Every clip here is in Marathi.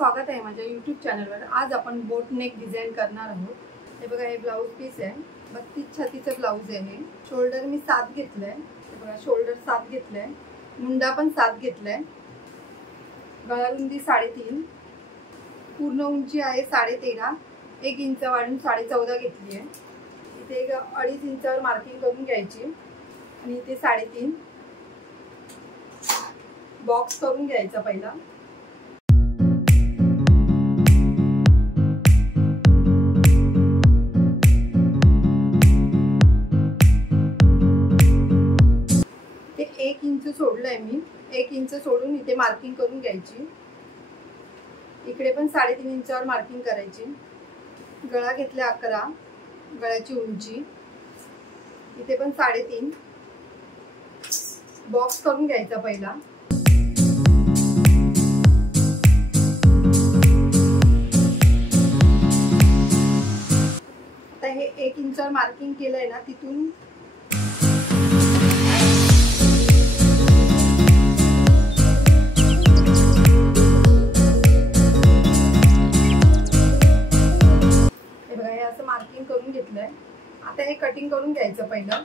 स्वागत आहे माझ्या यूट्यूब चॅनलवर। आज आपण बोट नेक डिझाइन करणार आहोत। हे बघा, हे ब्लाउज पीस आहे, 32-36 ब्लाउज आहे। शोल्डर मी 7 घेतलाय। हे बघा, शोल्डर 7 घेतलाय, मुंडा पण 7 घेतलाय। गळा रुंदी 3.5, पूर्ण उंची आहे 13.5, 1 इंच वाढून 14.5 घेतली आहे। इथे 2.5 इंचावर मार्किंग करून घ्यायची आणि इथे 3.5 बॉक्स करून घ्यायचा पहिला। ते 1 इंच सोडलंय मी, 1 इंच सोडून इथे मार्किंग करून घ्यायची। इकडे पण 3.5 इंचावर मार्किंग करायची। गळा घेतला 11, गळ्याची उंची इथे पण 3.5 बॉक्स करून घ्यायचा पहिला। आता हे 1 इंचावर मार्किंग केलंय ना, तिथून हे बघा, हे असं मार्किंग करून घेतलंय। आता हे कटिंग करून घ्यायचं पहिलं।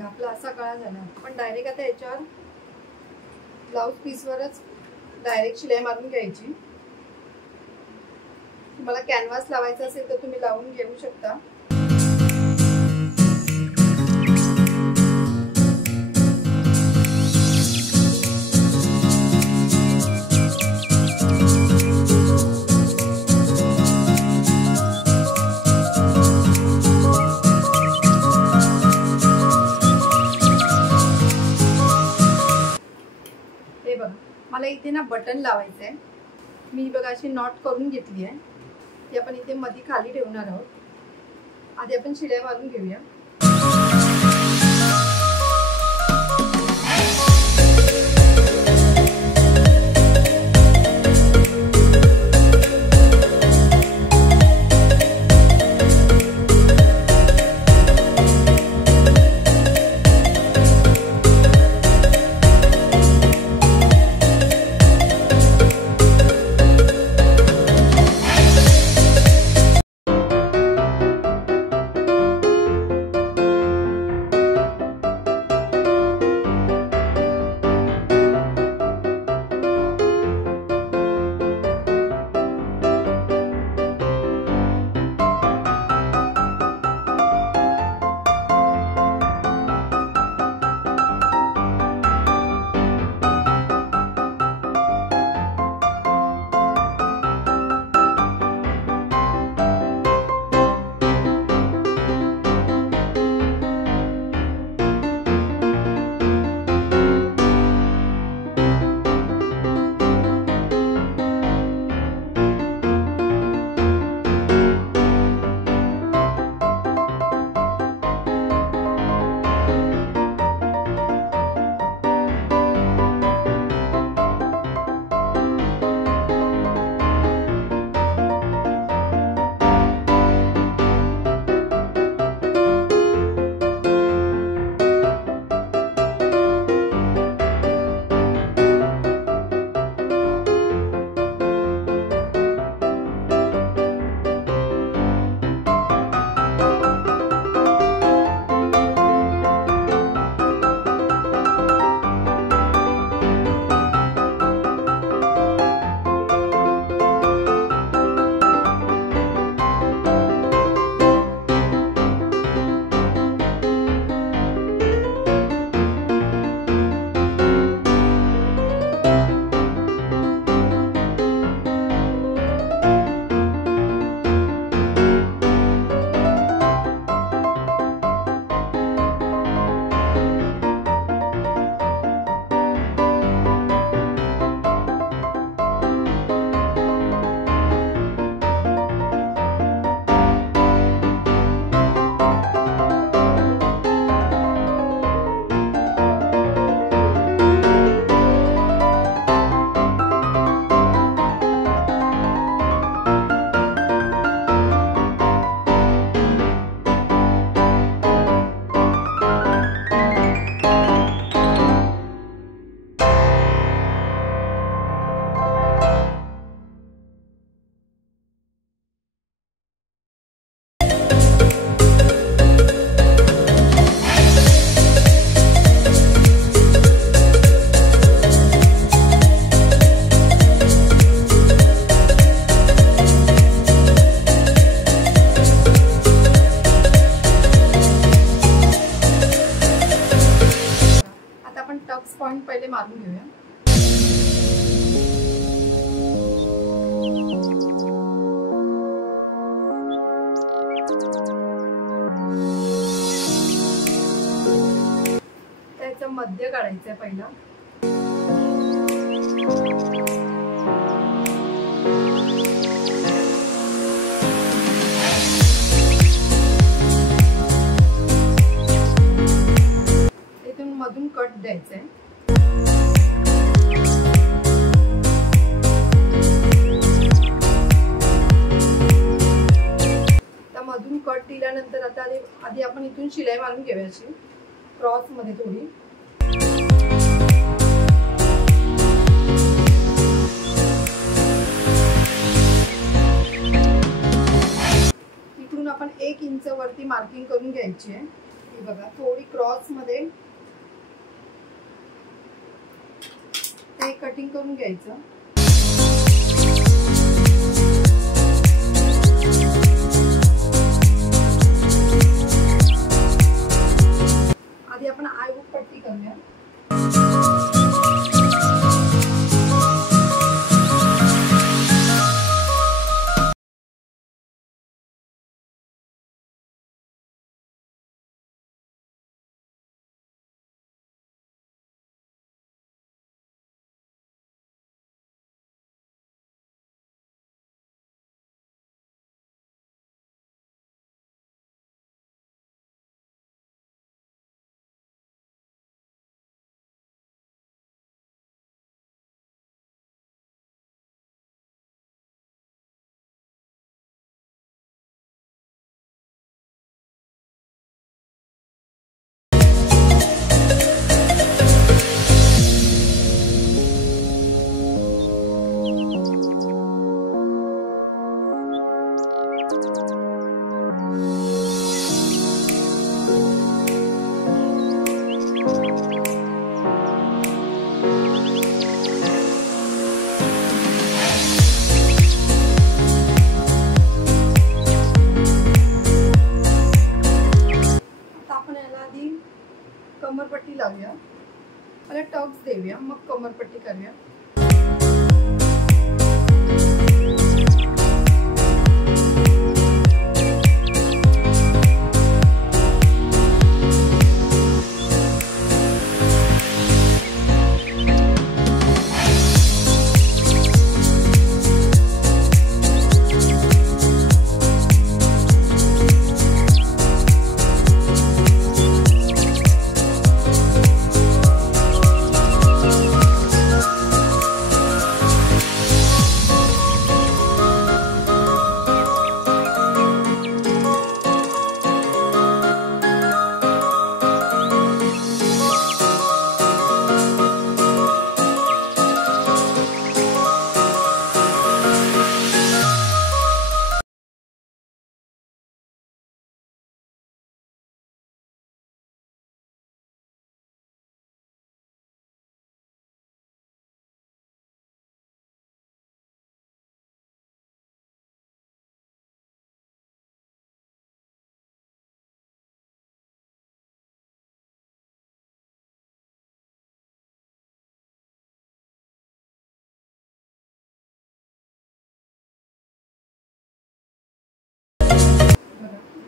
आपला असा गळा झाला। आपण डायरेक्ट आता याच्यावर ब्लाउज पीसवरच डायरेक्ट शिलाई मारून घ्यायची। तुम्हाला कॅनव्हास लावायचा असेल तर तुम्ही लावून घेऊ शकता। मला इथे ना बटन लावायचं आहे। मी बघा अशी नॉट करून घेतली आहे, ती आपण इथे मध्ये खाली ठेवणार आहोत। आधी आपण शिलाई मारून घेऊया। मध्य काढायचं आहे पहिला. इथून मधून कट द्यायचं आहे. मधून कट दिल्यानंतर आता आधी आपण इथून शिलाई मारून घेऊयाची क्रॉस मध्ये थोडी. इकडून आपण 1 इंच वरती मार्किंग करून घ्यायची आहे. हे बघा थोडी क्रॉस मध्ये ते कटिंग करून घ्यायचं. आधी आपण आय हुक पट्टी करूया. कमरपट्टी लावूया. पहिले टक्स देऊया, मग कमरपट्टी करूया.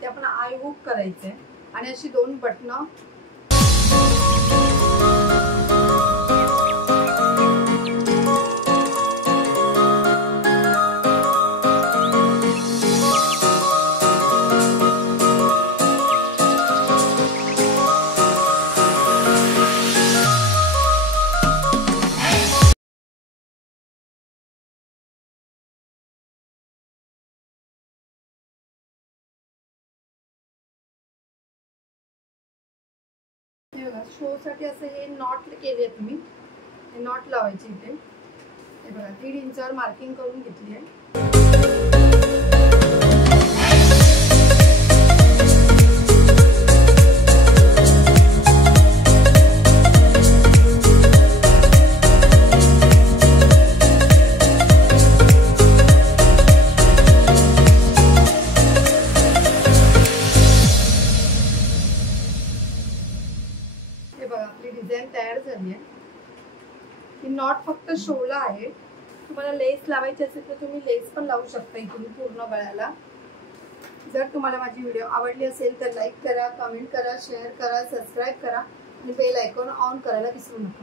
ते आपण आय हुक करायचे आणि अशी 2 बटणं शो साठी असे हे नॉट केले आहेत. मी हे नॉट लावायचे इथे. हे बघा 1.5 इंचावर मार्किंग करून घेतली आहे. आपली डिझाइन तयार झाली आहे. ही नॉट फक्त शोला आहे. तुम्हाला लेस लावायची असेल तर तुम्ही लेस पण लावू शकता इथून पूर्ण गळ्याला. जर तुम्हाला माझी व्हिडिओ आवडली असेल तर लाईक करा, कमेंट करा, शेअर करा, सबस्क्राईब करा आणि बेल आयकॉन ऑन करायला विसरू नका.